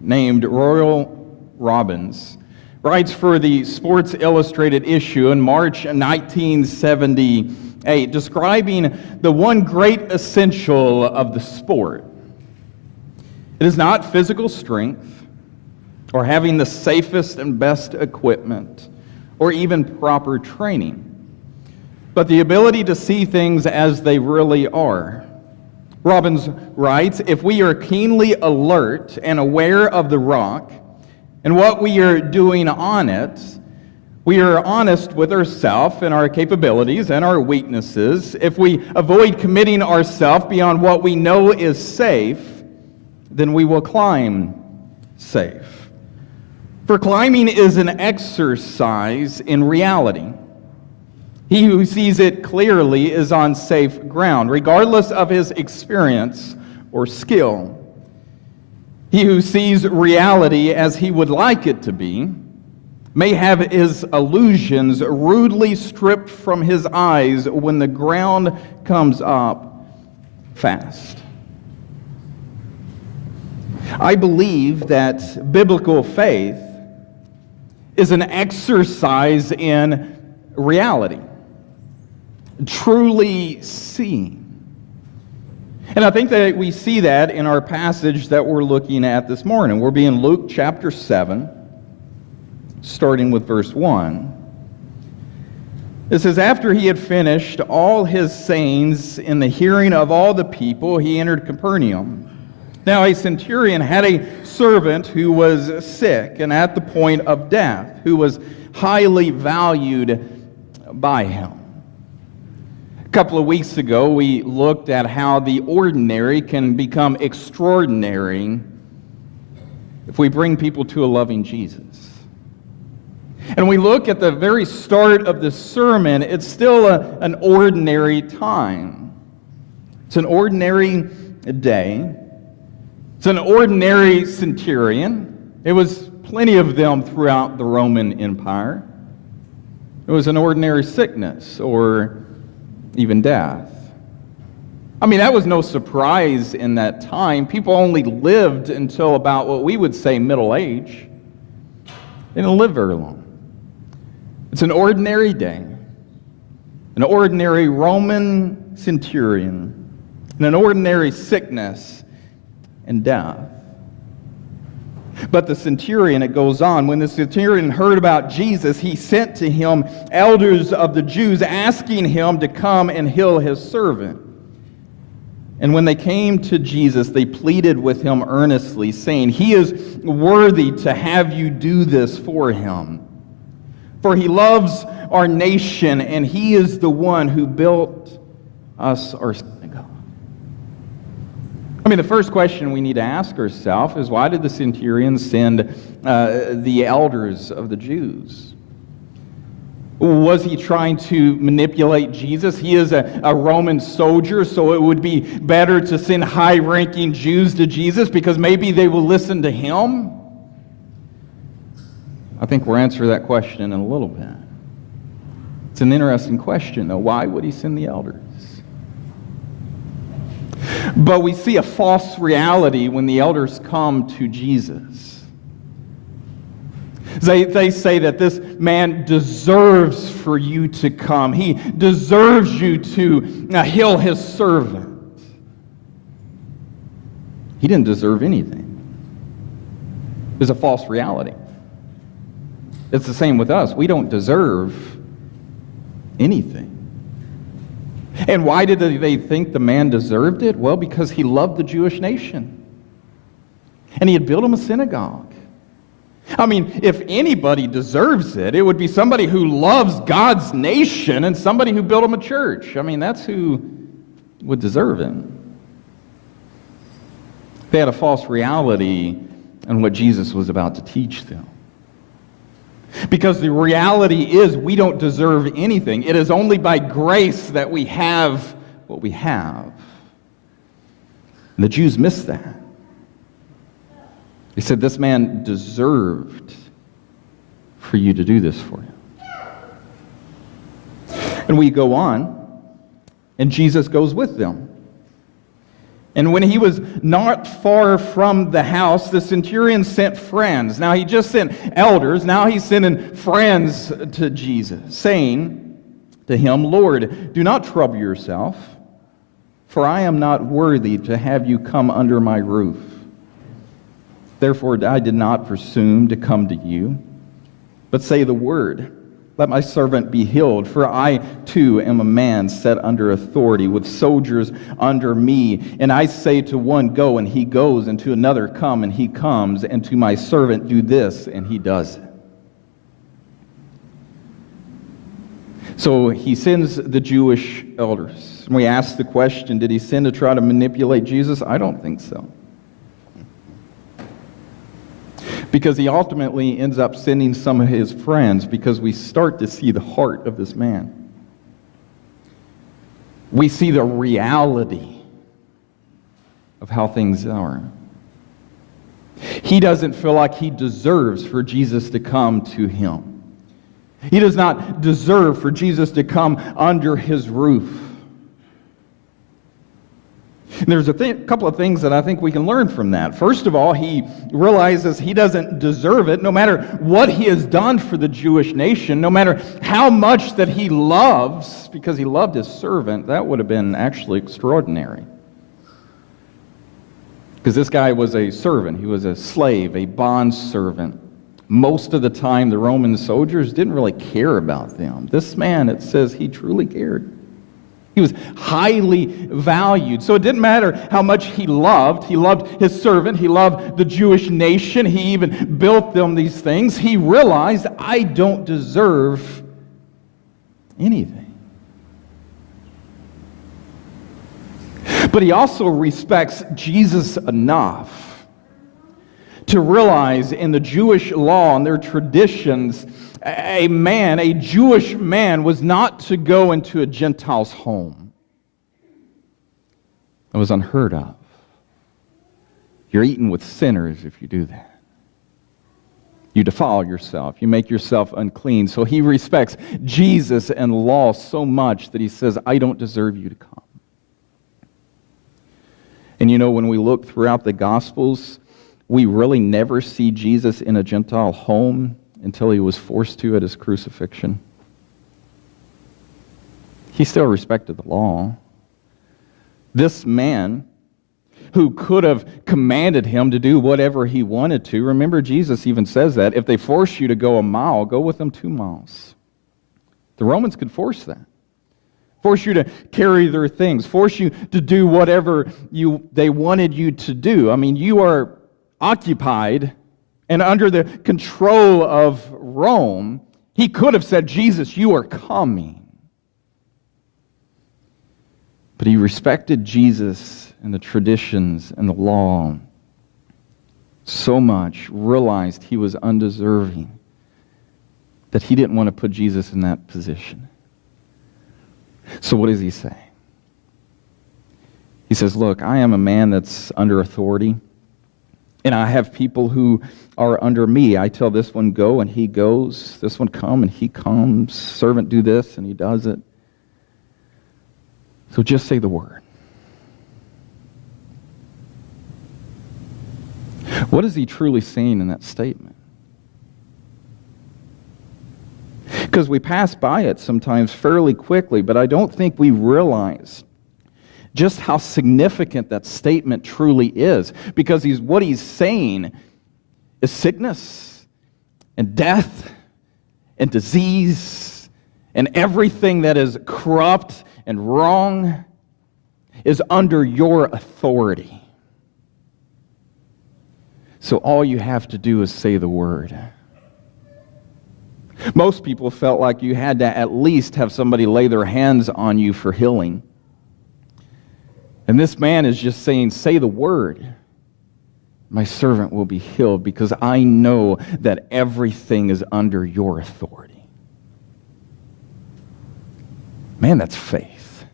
named Royal Robbins writes for the Sports Illustrated issue in March 1978, describing the one great essential of the sport. It is not physical strength or having the safest and best equipment or even proper training, but the ability to see things as they really are. Robbins writes, if we are keenly alert and aware of the rock and what we are doing on it, we are honest with ourselves and our capabilities and our weaknesses. If we avoid committing ourselves beyond what we know is safe, then we will climb safe. For climbing is an exercise in reality. He who sees it clearly is on safe ground, regardless of his experience or skill. He who sees reality as he would like it to be may have his illusions rudely stripped from his eyes when the ground comes up fast. I believe that biblical faith is an exercise in reality, truly seeing. And I think that we see that in our passage that we're looking at this morning. We'll be in Luke chapter 7, starting with verse 1. It says, after he had finished all his sayings in the hearing of all the people, he entered Capernaum. Now a centurion had a servant who was sick and at the point of death, who was highly valued by him. A couple of weeks ago, we looked at how the ordinary can become extraordinary if we bring people to a loving Jesus. And we look at the very start of the sermon, it's still an ordinary time. It's an ordinary day. It's an ordinary centurion. It was plenty of them throughout the Roman Empire. It was an ordinary sickness or even death. I mean, that was no surprise in that time. People only lived until about what we would say middle age. They didn't live very long. It's an ordinary day, an ordinary Roman centurion, and an ordinary sickness and death. But the centurion, it goes on, when the centurion heard about Jesus, he sent to him elders of the Jews, asking him to come and heal his servant. And when they came to Jesus, they pleaded with him earnestly, saying, he is worthy to have you do this for him. For he loves our nation, and he is the one who built us our synagogue. I mean, the first question we need to ask ourselves is, why did the centurion send the elders of the Jews? Was he trying to manipulate Jesus? He is a Roman soldier, so it would be better to send high-ranking Jews to Jesus because maybe they will listen to him? I think we'll answer that question in a little bit. It's an interesting question, though. Why would he send the elders? But we see a false reality when the elders come to Jesus. They say that this man deserves for you to come. He deserves you to heal his servant. He didn't deserve anything. It's a false reality. It's the same with us. We don't deserve anything. And why did they think the man deserved it? Well, because he loved the Jewish nation. And he had built him a synagogue. I mean, if anybody deserves it, it would be somebody who loves God's nation and somebody who built him a church. I mean, that's who would deserve it. They had a false reality on what Jesus was about to teach them. Because the reality is we don't deserve anything. It is only by grace that we have what we have. And the Jews missed that. They said, this man deserved for you to do this for him. And we go on, and Jesus goes with them. And when he was not far from the house, the centurion sent friends. Now he just sent elders. Now he's sending friends to Jesus, saying to him, Lord, do not trouble yourself, for I am not worthy to have you come under my roof. Therefore I did not presume to come to you, but say the word. Let my servant be healed, for I too am a man set under authority, with soldiers under me. And I say to one, go, and he goes, and to another, come, and he comes, and to my servant, do this, and he does it. So he sends the Jewish elders. And we ask the question, did he send to try to manipulate Jesus? I don't think so. Because he ultimately ends up sending some of his friends, because we start to see the heart of this man. We see the reality of how things are. He doesn't feel like he deserves for Jesus to come to him. He does not deserve for Jesus to come under his roof. And there's a couple of things that I think we can learn from that. First of all, he realizes he doesn't deserve it, no matter what he has done for the Jewish nation, no matter how much that he loves, because he loved his servant. That would have been actually extraordinary. Because this guy was a servant. He was a slave, a bondservant. Most of the time, the Roman soldiers didn't really care about them. This man, it says, he truly cared. He was highly valued. So it didn't matter how much he loved. He loved his servant. He loved the Jewish nation. He even built them these things. He realized, I don't deserve anything. But he also respects Jesus enough to realize in the Jewish law and their traditions, a Jewish man was not to go into a Gentile's home. It was unheard of. You're eating with sinners if you do that. You defile yourself. You make yourself unclean. So he respects Jesus and law so much that he says, I don't deserve you to come. And you know, when we look throughout the Gospels, we really never see Jesus in a Gentile home until he was forced to at his crucifixion. He still respected the law. This man, who could have commanded him to do whatever he wanted to, remember Jesus even says that, if they force you to go a mile, go with them 2 miles. The Romans could force that. Force you to carry their things. Force you to do whatever they wanted you to do. I mean, you are occupied and under the control of Rome. He could have said, Jesus, you are coming. But he respected Jesus and the traditions and the law so much, realized he was undeserving, that he didn't want to put Jesus in that position. So what does he say? He says, look, I am a man that's under authority, and I have people who are under me. I tell this one, go, and he goes. This one, come, and he comes. Servant, do this, and he does it. So just say the word. What is he truly saying in that statement? Because we pass by it sometimes fairly quickly, but I don't think we realize just how significant that statement truly is. Because what he's saying is sickness and death and disease and everything that is corrupt and wrong is under your authority. So all you have to do is say the word. Most people felt like you had to at least have somebody lay their hands on you for healing. And this man is just saying, say the word. My servant will be healed, because I know that everything is under your authority. Man, that's faith.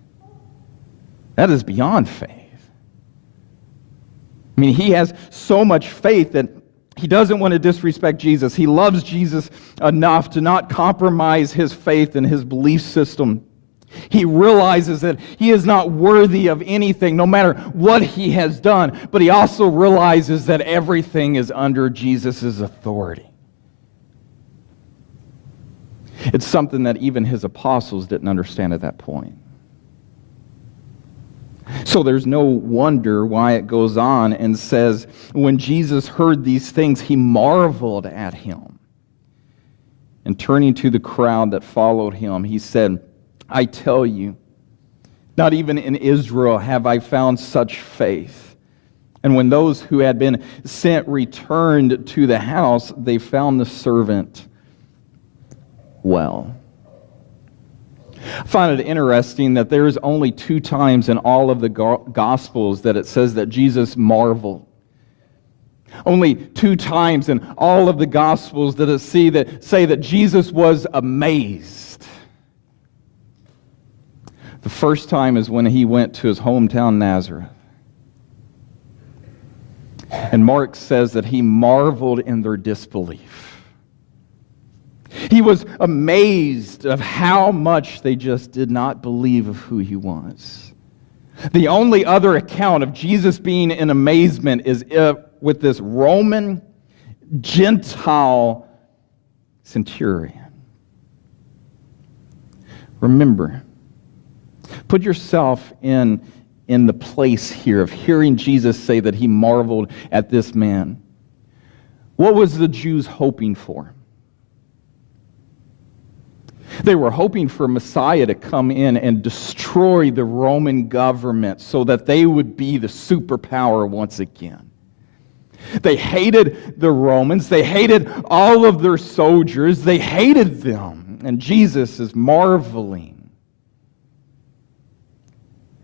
That is beyond faith. I mean, he has so much faith that he doesn't want to disrespect Jesus. He loves Jesus enough to not compromise his faith and his belief system. He realizes that he is not worthy of anything, no matter what he has done. But he also realizes that everything is under Jesus' authority. It's something that even his apostles didn't understand at that point. So there's no wonder why it goes on and says, when Jesus heard these things, he marveled at him. And turning to the crowd that followed him, he said, I tell you, not even in Israel have I found such faith. And when those who had been sent returned to the house, they found the servant well. I find it interesting that there's only 2 times in all of the Gospels that it says that Jesus marveled. Only 2 times in all of the Gospels that it say that Jesus was amazed. The first time is when he went to his hometown Nazareth. And Mark says that he marveled in their disbelief. He was amazed of how much they just did not believe of who he was. The only other account of Jesus being in amazement is with this Roman Gentile centurion. Remember, put yourself in the place here of hearing Jesus say that he marveled at this man. What was the Jews hoping for? They were hoping for Messiah to come in and destroy the Roman government so that they would be the superpower once again. They hated the Romans. They hated all of their soldiers. They hated them. And Jesus is marveling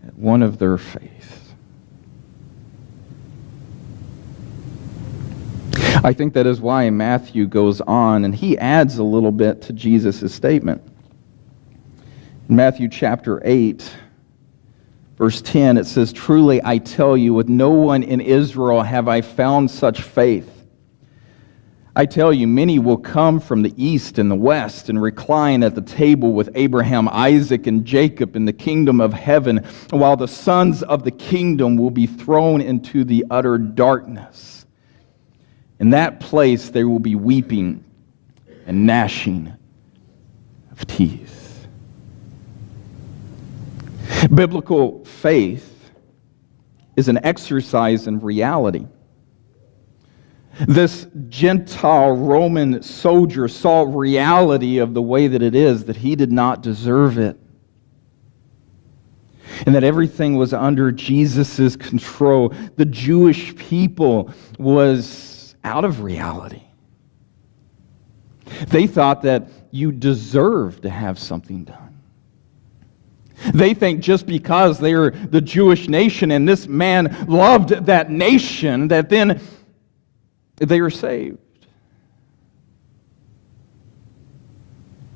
at one of their faith. I think that is why Matthew goes on and he adds a little bit to Jesus' statement. In Matthew chapter 8, verse 10, it says, Truly I tell you, with no one in Israel have I found such faith. I tell you, many will come from the east and the west and recline at the table with Abraham, Isaac, and Jacob in the kingdom of heaven, while the sons of the kingdom will be thrown into the utter darkness. In that place there will be weeping and gnashing of teeth. Biblical faith is an exercise in reality. This Gentile Roman soldier saw reality of the way that it is, that he did not deserve it. And that everything was under Jesus' control. The Jewish people was out of reality. They thought that you deserved to have something done. They think just because they are the Jewish nation and this man loved that nation, that then they are saved.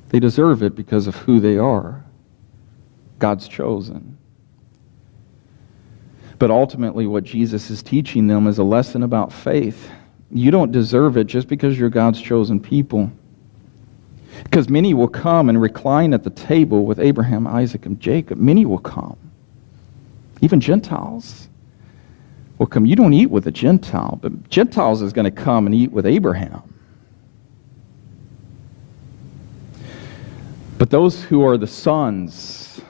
They deserve it because of who they are. God's chosen. But ultimately what Jesus is teaching them is a lesson about faith. You don't deserve it just because you're God's chosen people. Because many will come and recline at the table with Abraham, Isaac, and Jacob. Many will come. Even Gentiles will come. You don't eat with a Gentile, but Gentiles is going to come and eat with Abraham. But those who are the sons,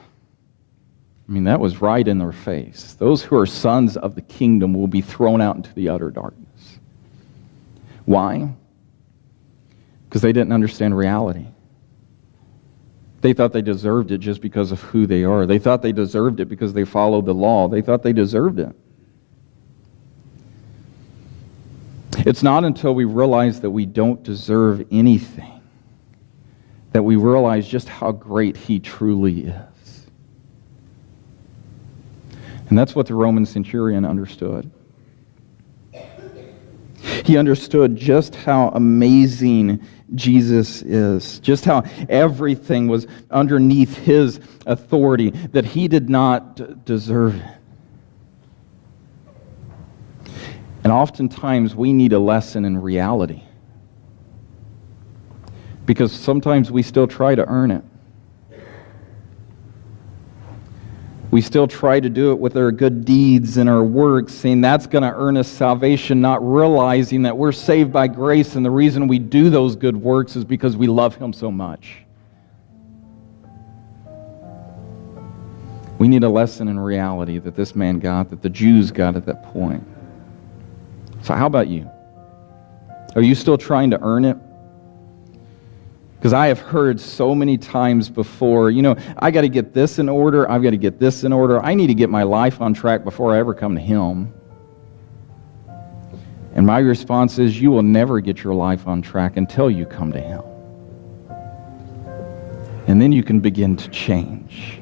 that was right in their face. Those who are sons of the kingdom will be thrown out into the utter darkness. Why? Because they didn't understand reality. They thought they deserved it just because of who they are. They thought they deserved it because they followed the law. They thought they deserved it. It's not until we realize that we don't deserve anything that we realize just how great He truly is. And that's what the Roman centurion understood. He understood just how amazing Jesus is, just how everything was underneath His authority, that He did not deserve it. And oftentimes we need a lesson in reality, because sometimes we still try to earn it. We still try to do it with our good deeds and our works, saying that's going to earn us salvation, not realizing that we're saved by grace, and the reason we do those good works is because we love Him so much. We need a lesson in reality that this man got, that the Jews got at that point. So how about you? Are you still trying to earn it? Because I have heard so many times before, I got to get this in order, I've got to get this in order, I need to get my life on track before I ever come to Him. And my response is, you will never get your life on track until you come to Him. And then you can begin to change.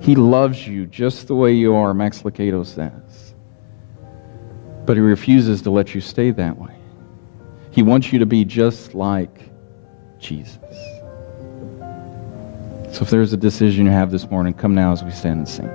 He loves you just the way you are, Max Lucado says. But He refuses to let you stay that way. He wants you to be just like Jesus. So if there's a decision you have this morning, come now as we stand and sing.